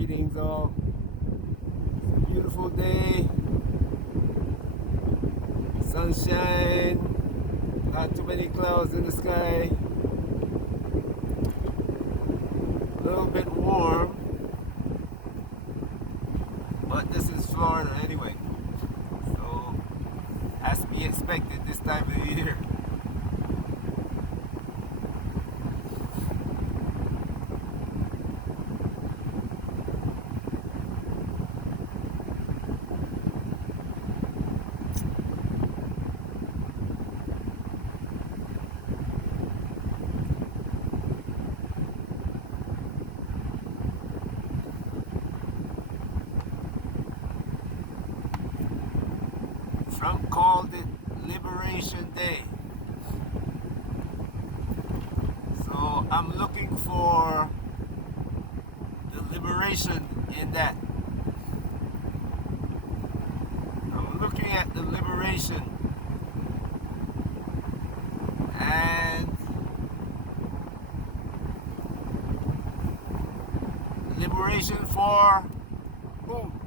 Greetings all. It's a beautiful day. Sunshine. Not too many clouds in the sky. A little bit warm. But this is Florida anyway. So, has to be expected this time of the year. Trump called it Liberation Day. So I'm looking for the liberation in that. I'm looking at the liberation and liberation for whom?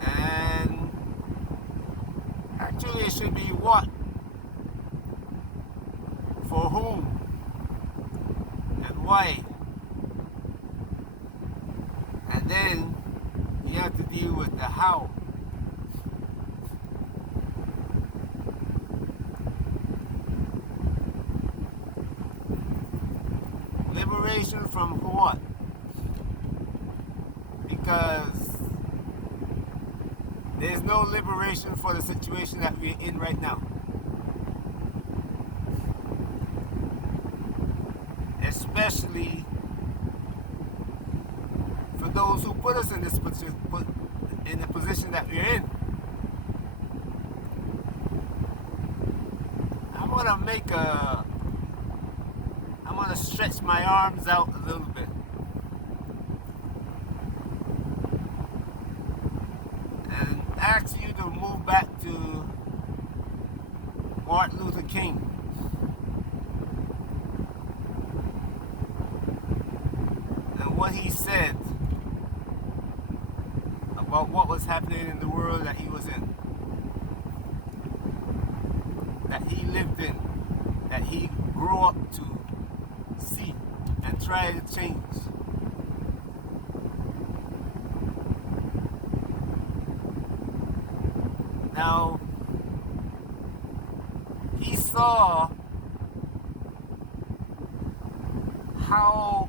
And actually it should be what? For whom? And why? And then you have to deal with the how. Liberation from what? Because there's no liberation for the situation that we're in right now. Especially for those who put us in this in the position that we're in. I'm gonna stretch my arms out a little bit. And ask you to move back to Martin Luther King. And what he said about what was happening in the world that he was in, that he lived in, that he grew up to see and try to change. Now, he saw how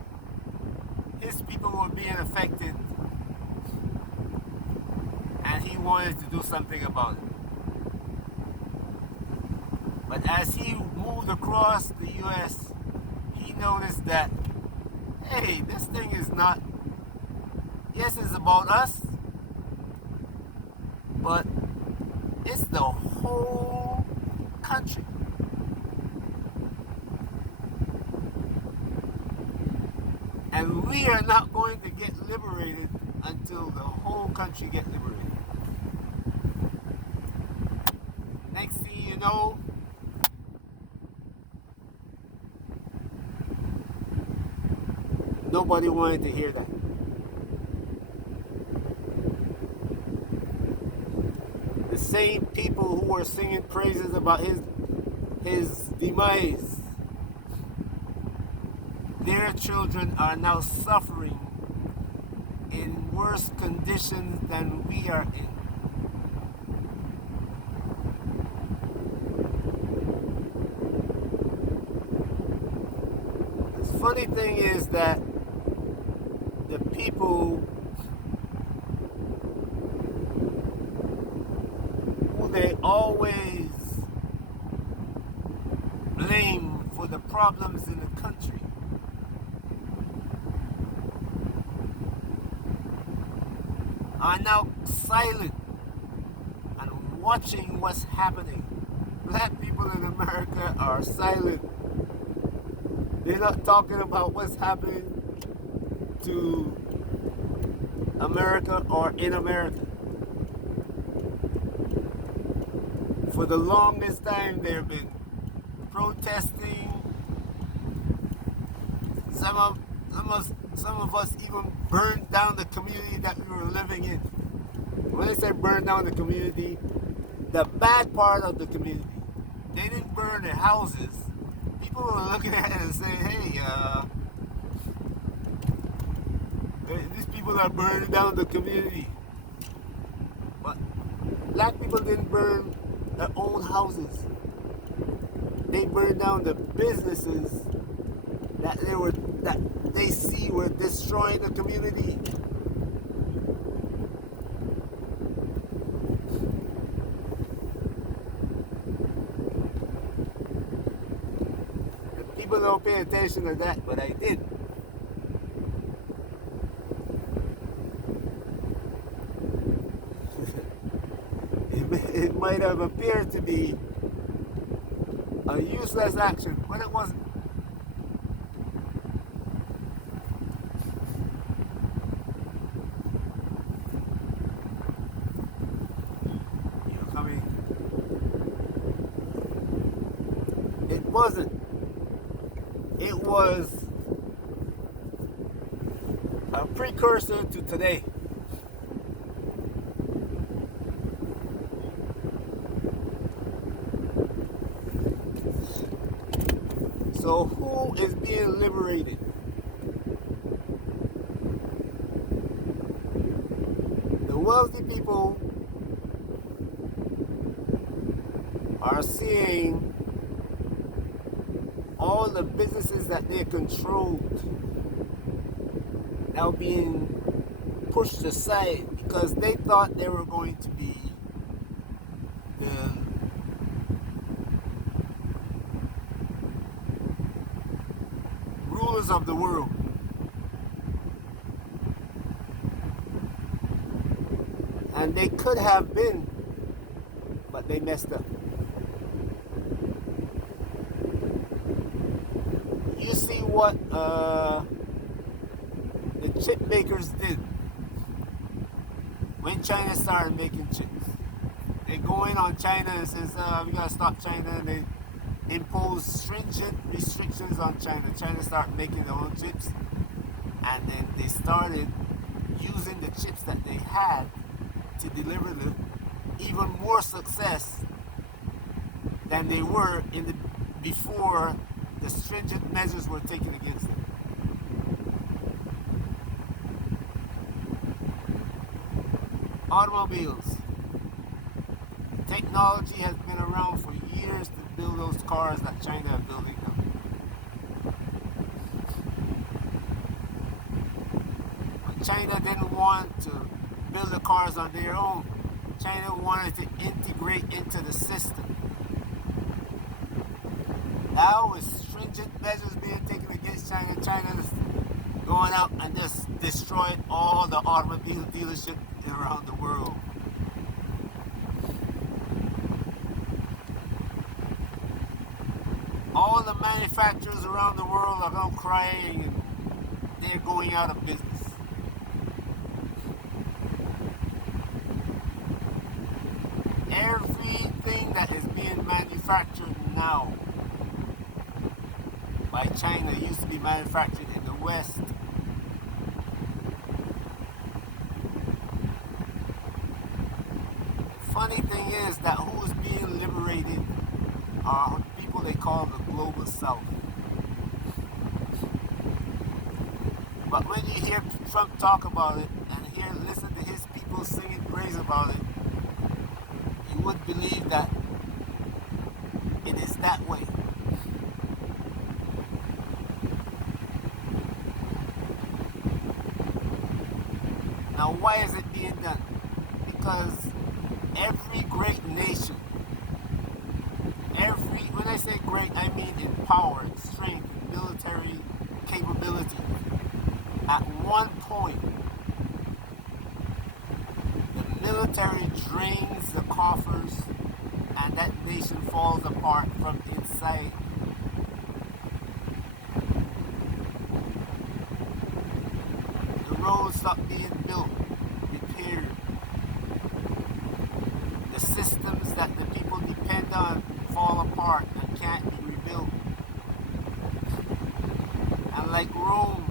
his people were being affected and he wanted to do something about it. But as he moved across the US, he noticed that, hey, this thing is not, yes, it's about us, but it's the whole country. And we are not going to get liberated until the whole country gets liberated. Next thing you know, nobody wanted to hear that. The same people who were singing praises about his demise, their children are now suffering in worse conditions than we are in. The funny thing is that the people who they always blame for the problems in the country are now silent and watching what's happening. Black people in America are silent. They're not talking about what's happening to America or in America. For the longest time, they've been protesting Some of, some of us even burned down the community that we were living in. When I say burn down the community, the bad part of the community. They didn't burn their houses. People were looking at it and saying, hey, these people are burning down the community. But black people didn't burn their own houses. They burned down the businesses that they see were destroying the community. People don't pay attention to that, but I did. It might have appeared to be a useless action, but it wasn't. You're coming. It wasn't. It was a precursor to today. So who is being liberated? The wealthy people are seeing all the businesses that they controlled now being pushed aside because they thought they were going to be the rulers of the world. And they could have been, but they messed up. You see what the chip makers did when China started making chips. They go in on China and says, we gotta stop China, and they impose stringent restrictions on China. China started making their own chips, and then they started using the chips that they had to deliver the even more success than they were in the before the stringent measures were taken against them. Automobiles. Technology has been around for years to build those cars that China are building now. But China didn't want to build the cars on their own. China wanted to integrate into the system. Now with stringent measures being taken against China, China is going out and just destroyed all the automobile dealerships around the world. All the manufacturers around the world are now crying and they're going out of business. Everything that is being manufactured now by China used to be manufactured in the West. Funny thing is that who's being liberated are people they call the global South. But when you hear Trump talk about it and listen to his people singing praise about it, you would believe that it is that way. Now, why is it being done? Because every great nation, when I say great, I mean in power, in strength, in military capability. At one point, the military drains the coffers and that nation falls apart from inside. The roads stop being built, repaired. The systems that the people depend on fall apart and can't be rebuilt. And like Rome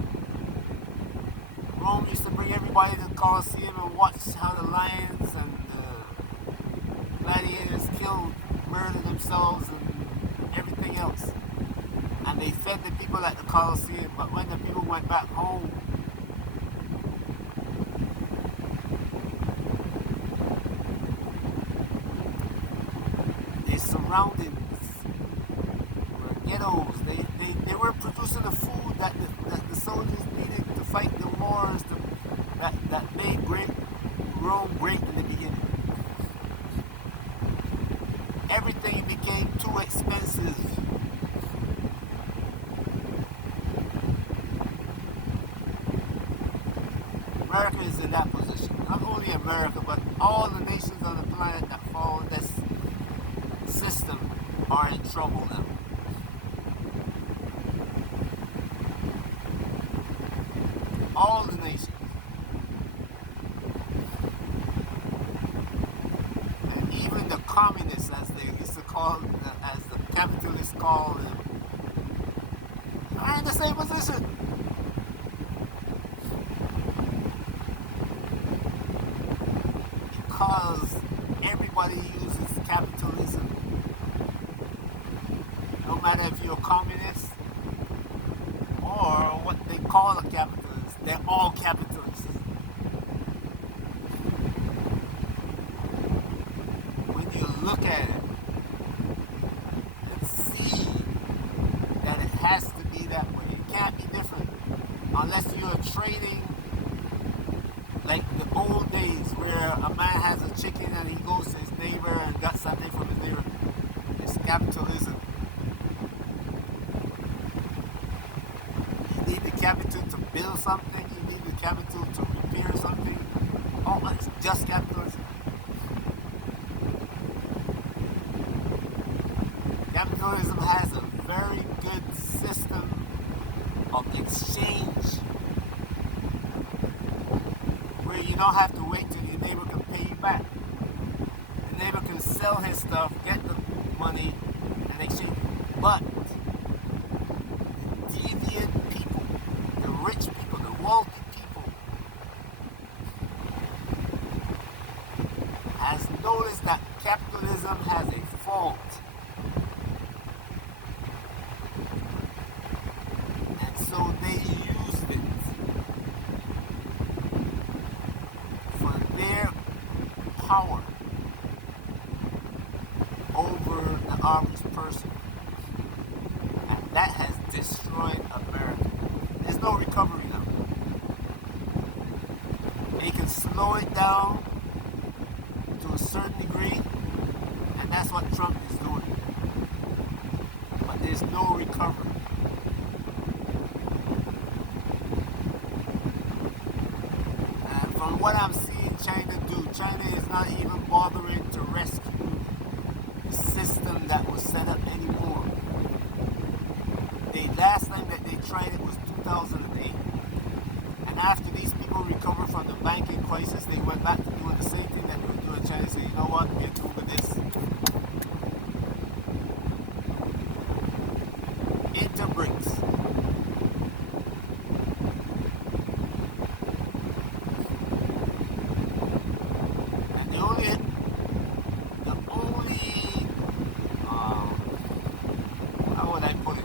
used to bring everybody to the Colosseum and watch how the lions and the gladiators killed, murdered themselves, and everything else. And they fed the people at the Colosseum, but when the people went back home, their surroundings were ghettos. They were producing the food that the soldiers needed to fight the wars that made Rome great in the beginning. Everything became too expensive. America is in that position. Not only America, but all the nations on the planet that follow this system are in trouble now. All the nations. And even the communists, as they used to call, as the capitalists call them, are in the same position. Because everybody uses capitalism. No matter if you're a communist or what they call a capitalist, they're all capitalists. When you look at it and see that it has to be that way, it can't be different unless you're trading like the old days where a man has a chicken and he goes to his neighbor and got something from his neighbor. It's capitalism. You need the capital to build something, you need the capital to repair something. Oh, it's just capitalism. Capitalism has a very good system of exchange where you don't have to wait till your neighbor can pay you back. The neighbor can sell his stuff, get the money, and exchange it. But the deviant people, the rich people, the wealthy people, has noticed that capitalism has a fault. And so they used it for their power over the average person. And that has destroyed America. There's no recovery now. They can slow it down to a certain degree, and that's what Trump is doing. But there's no recovery. And from what I'm seeing China do, China is not even bothering to rescue the system that was set up anymore. The last time that they tried it was 2008. And after these people recovered from the banking crisis, they went back to doing the same thing that they were doing in China. They said, you know what, we're too with this. Interbricks. And the only how would I put it?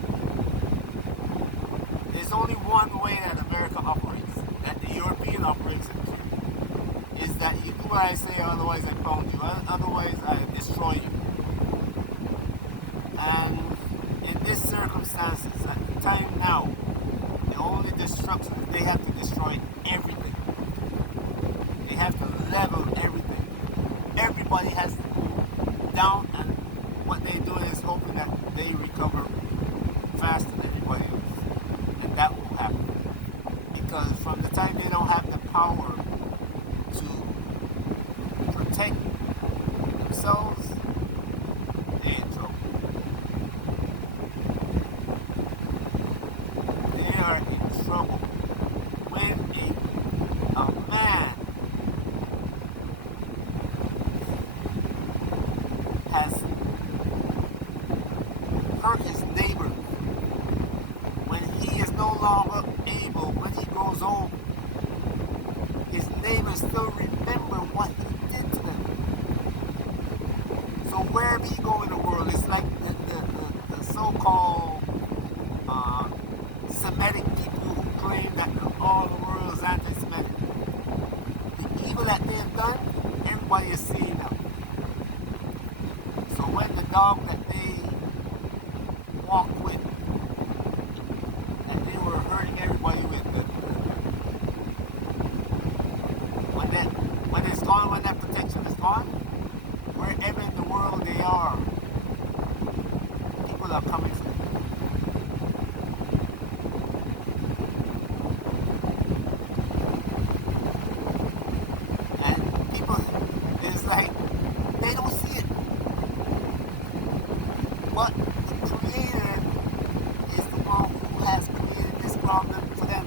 There's only one way that America operates, that the European operates it, is that you do what I say, otherwise I pound you, otherwise I destroy you. And in these circumstances, at the time now, the only destruction is they have to destroy everything. They have to level everything. Everybody has to move down, and what they're doing is hoping that they recover faster than everybody else. And that will happen. Because from the time they don't have the power to protect themselves, they're in trouble. They are in trouble. When a man has hurt his neighbor, when he is no longer longer able, when he grows old, his neighbors still remember what he did to them. So wherever you go in the world, it's like the so-called Semitic people who claim that all the world is anti-Semitic. The evil that they have done, everybody is seeing now. So when the dog that they walk with, and they were hurting everybody with, when it's gone, when that protection is gone, wherever in the world they are, people are coming for them. And people, it's like, they don't see it. But the Creator is the one who has created this problem for them.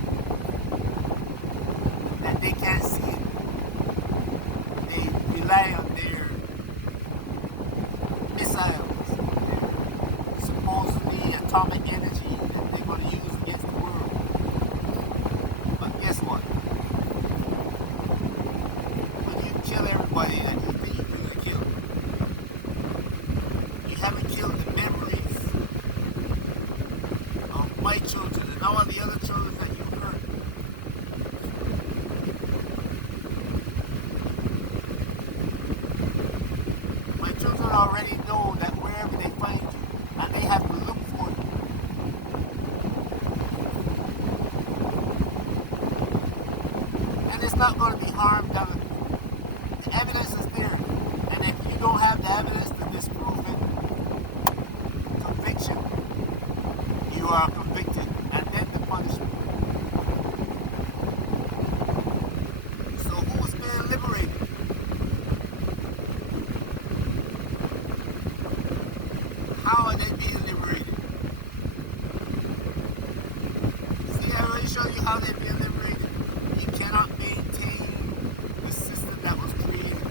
That they can't see it. They rely on their missiles, their supposedly atomic energy that they're going to use against the world. But guess what? When you kill everybody that you think you're going to kill, you haven't killed the memories of my children and all the other children that you hurt. My children already know that wherever they find you, and they have to look for you. And it's not going to be harm done. The evidence is there. And if you don't have the evidence to disprove it, conviction, you are convicted, and then the punishment. So who's being liberated? How are they being liberated? See, I already showed you how they're being liberated. You cannot maintain the system that was created.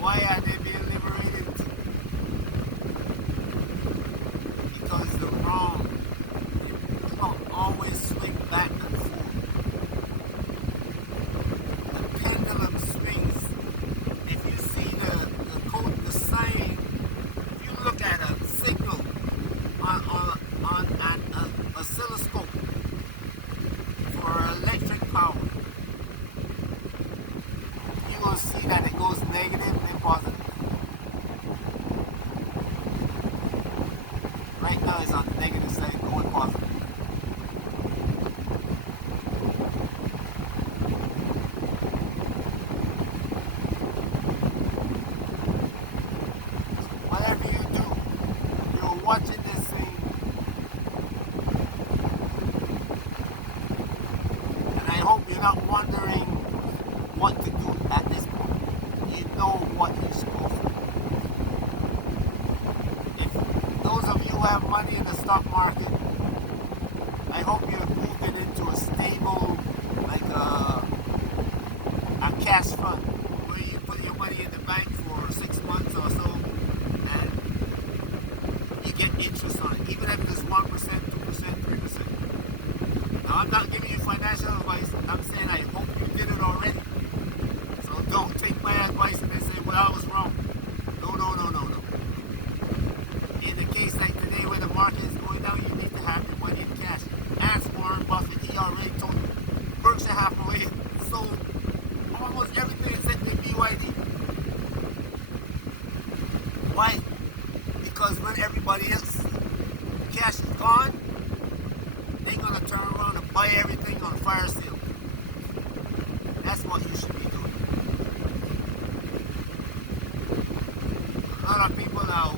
Why are they being liberated? Because the wrong will always swing back and forth. The pendulum swings. If you see the code, the sign, if you look at a signal on an oscilloscope for electric power, you're going to see that it goes negative and positive. Right now it's on the negative side, going positive. Whatever you do, you're watching this thing, and I hope you're not wondering what to do at this point. You know what you're supposed to do. If those of you who have money in the stock market, I hope you've moved it into a stable, like a cash fund, where you put your money in the bank for 6 months or so, and you get interest on it, even if it's 1%, 2%, 3%. Now, I'm not giving you financial advice. I'm saying I hope you did it already. So don't take my advice and then say, well, I was wrong. No. In the case like today where the market is going down, you need to have your money in cash. Ask Warren Buffett. He already told you. Berkshire Hathaway sold almost everything except in BYD. Why? Because when everybody else cash is gone, they're going to turn around and buy everything on fire sale. That's what you should be doing. A lot of people are